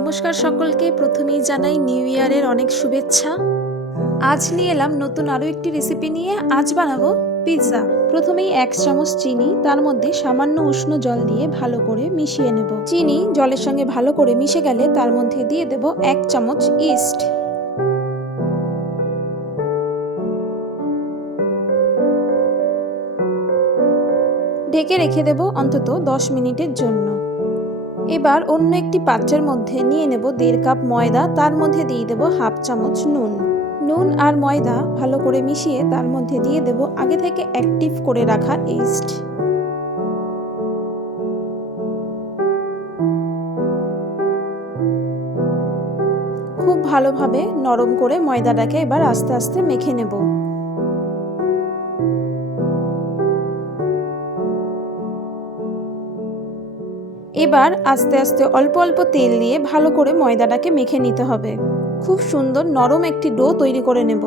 নমস্কার সকলকে। প্রথমেই জানাই নিউ ইয়ারের অনেক শুভেচ্ছা। আজ নিয়ে এলাম নতুন আরও একটি রেসিপি নিয়ে। আজ বানাবো পিৎজা। প্রথমেই 1 চামচ চিনি, তার মধ্যে সামান্য উষ্ণ জল দিয়ে ভালো করে মিশিয়ে নেব। চিনি জলের সঙ্গে ভালো করে মিশে গেলে তার মধ্যে দিয়ে দেব 1 চামচ ইস্ট। ঢেকে রেখে দেব অন্তত 10 মিনিটের জন্য। এবার অন্য একটি পাত্রের মধ্যে নিয়ে নেব 1.5 কাপ ময়দা, তার মধ্যে দিয়ে দেব 1/2 চামচ নুন আর ময়দা ভালো করে মিশিয়ে তার মধ্যে দিয়ে দেব আগে থেকে অ্যাক্টিভ করে রাখা ইস্ট। খুব ভালোভাবে নরম করে ময়দাটাকে এবার আস্তে আস্তে মেখে নেব। এবার আস্তে আস্তে অল্প অল্প তেল দিয়ে ভালো করে ময়দাটাকে মেখে নিতে হবে। খুব সুন্দর নরম একটি ডো তৈরি করে নেব।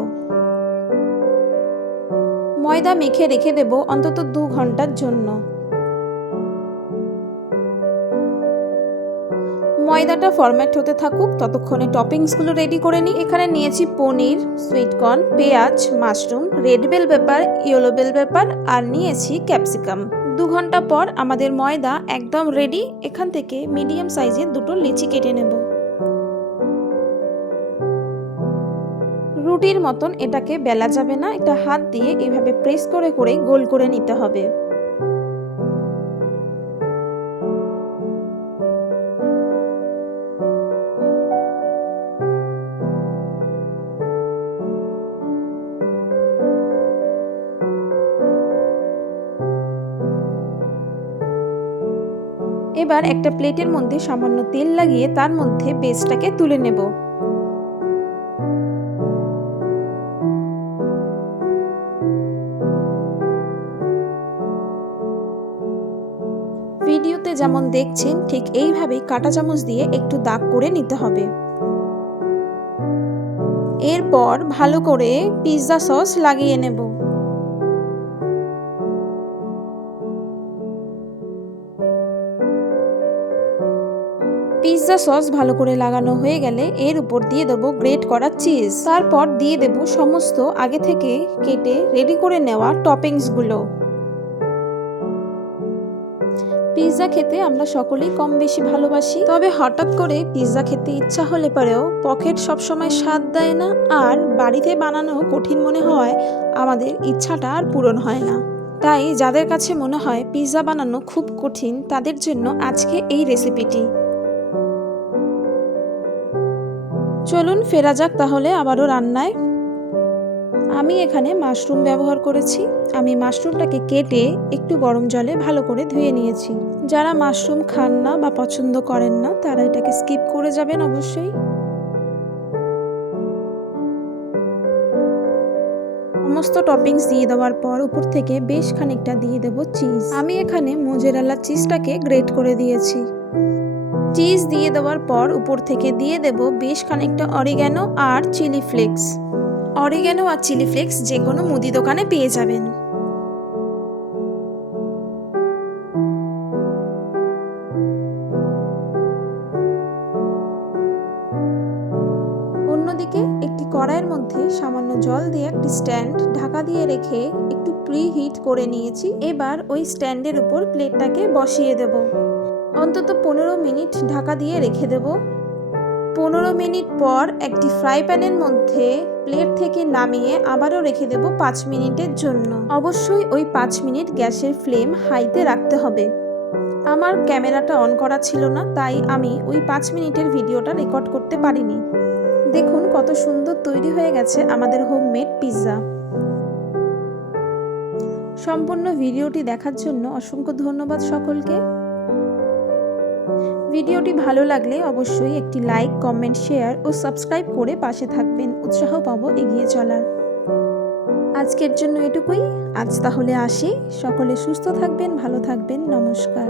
ময়দা মেখে রেখে দেব অন্তত 2 ঘন্টার জন্য। ময়দাটা ফরম্যাট হতে থাকুক, ততক্ষণে টপিংসগুলো রেডি করে নিই। এখানে নিয়েছি পনির, সুইটকর্ন, পেঁয়াজ, mushroom, red bell pepper, yellow bell pepper আর নিয়েছি ক্যাপসিকাম। 2 ঘন্টা পর আমাদের ময়দা একদম রেডি। এখান থেকে মিডিয়াম সাইজের 2টো লিচি কেটে নেব। রুটির মতন এটাকে বেলা যাবে না, এটা হাত দিয়ে এইভাবে প্রেস করে করে গোল করে নিতে হবে। এবার একটা প্লেটের মধ্যে সামান্য তেল লাগিয়ে তার মধ্যে বেসটাকে তুলে নেব। ভিডিওতে যেমন দেখছেন ঠিক এইভাবেই কাঁটা চামচ দিয়ে একটু দাগ করে নিতে হবে। এরপর ভালো করে পিৎজা সস লাগিয়ে নেব। পিৎজা সস ভালো করে লাগানো হয়ে গেলে এর উপর দিয়ে দেবো গ্রেট করা চিজ। তারপর দিয়ে দেব সমস্ত আগে থেকে কেটে রেডি করে নেওয়া টপিংসগুলো। পিৎজা খেতে আমরা সকলেই কম বেশি ভালোবাসি, তবে হঠাৎ করে পিৎজা খেতে ইচ্ছা হলে পরেও পকেট সবসময় স্বাদ দেয় না, আর বাড়িতে বানানো কঠিন মনে হয় আমাদের ইচ্ছাটা আর পূরণ হয় না। তাই যাদের কাছে মনে হয় পিৎজা বানানো খুব কঠিন, তাদের জন্য আজকে এই রেসিপিটি। চলুন ফেরা যাক তাহলে আবারও রান্নায়। আমি এখানে মাশরুম ব্যবহার করেছি। আমি মাশরুমটাকে কেটে একটু গরম জলে ভালো করে ধুয়ে নিয়েছি। যারা মাশরুম খান না বা পছন্দ করেন না তারা এটাকে স্কিপ করে যাবেন অবশ্যই। সমস্ত টপিংস দিয়ে দেওয়ার পর উপর থেকে বেশ খানিকটা দিয়ে দেব চিজ। আমি এখানে মোজারেলা চিজটাকে গ্রেট করে দিয়েছি। চিজ দিয়ে দেওয়ার পর উপর থেকে দিয়ে দেব বেশ খানিকটা অরিগ্যানো আর চিলি ফ্লেক্স। অরিগ্যানো আর চিলি ফ্লেক্স যে কোনো মুদি দোকানে পেয়ে যাবেন। অন্যদিকে একটি কড়াইয়ের মধ্যে সামান্য জল দিয়ে একটি স্ট্যান্ড ঢাকা দিয়ে রেখে একটু প্রি হিট করে নিয়েছি। এবার ওই স্ট্যান্ডের উপর প্লেটটাকে বসিয়ে দেব। অন্তত 15 মিনিট ঢাকা দিয়ে রেখে দেব। 15 মিনিট পর একটি ফ্রাই প্যানের মধ্যে প্লেট থেকে নামিয়ে আবারও রেখে দেব 5 মিনিটের জন্য। অবশ্যই ওই 5 মিনিট গ্যাসের ফ্লেম হাইতে রাখতে হবে। আমার ক্যামেরাটা অন করা ছিল না, তাই আমি ওই 5 মিনিটের ভিডিওটা রেকর্ড করতে পারিনি। দেখুন কত সুন্দর তৈরি হয়ে গেছে আমাদের হোমমেড পিৎজা। সম্পূর্ণ ভিডিওটি দেখার জন্য অসংখ্য ধন্যবাদ সকলকে। ভিডিওটি ভালো লাগলে অবশ্যই একটি লাইক, কমেন্ট, শেয়ার ও সাবস্ক্রাইব করে পাশে থাকবেন, উৎসাহ পাবো এগিয়ে চলার। আজকের জন্য এটুকুই। আজ তাহলে আসি। সকলে সুস্থ থাকবেন, ভালো থাকবেন। নমস্কার।